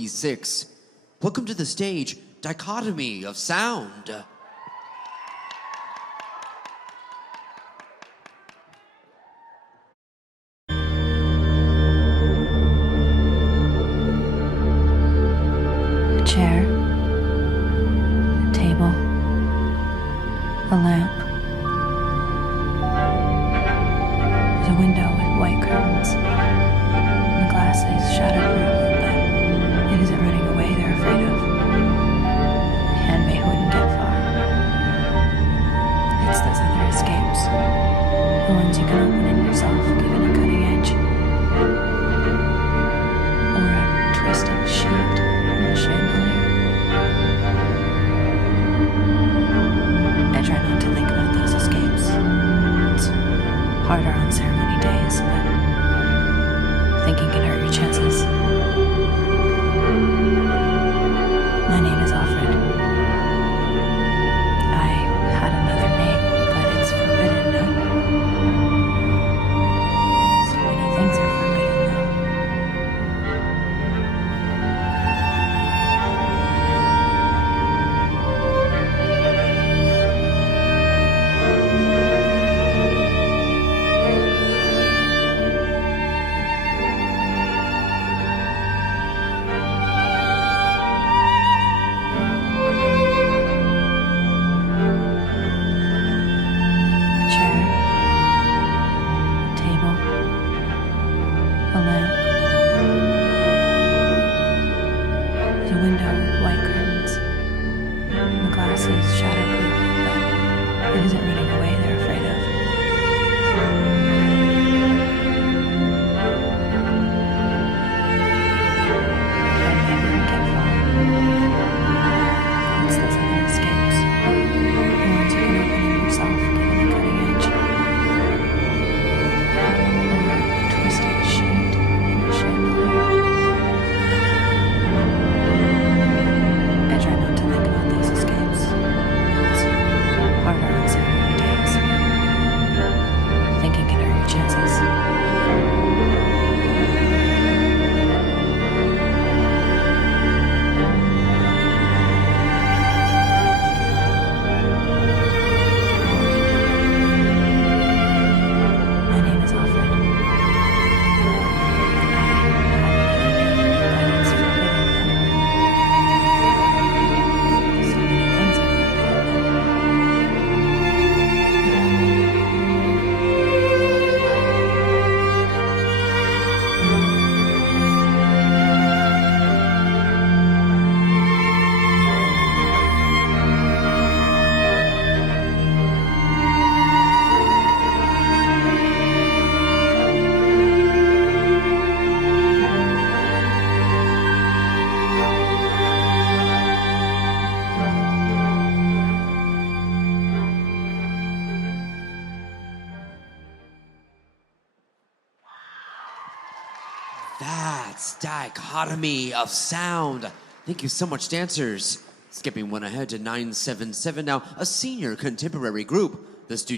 Lucky 6. Welcome to the stage, Dichotomy of Sound. A chair, a table, a lamp. There's a window with white curtains. The glass is shatterproof, but it isn't running away they're afraid of. A handmaid wouldn't get far. It's those other escapes, the ones you can open in yourself, given a cutting edge. Or a twisted sheet in a chandelier. I try not to think about those escapes. It's harder on ceremony days, but thinking can hurt your chances. My name is Offred. I had another name, but it's forbidden now. So many things are forbidden now. Chair, table, a lamp. There's a window with white curtains. The glass is shatterproof, but it isn't running away they're afraid of. Handmaid wouldn't get far. It's those other escapes. The ones you can open in yourself, given a cutting edge. Or a twisted sheet in a chandelier. I try not to think about those escapes. It's harder on ceremony days. Thinking can hurt your chances. My name is Offred. I had another name, but it's forbidden now. So many things are forbidden now. That's Dichotomy of Sound. Thank you so much, dancers. Skipping one ahead to 977 now, a senior contemporary group. The studio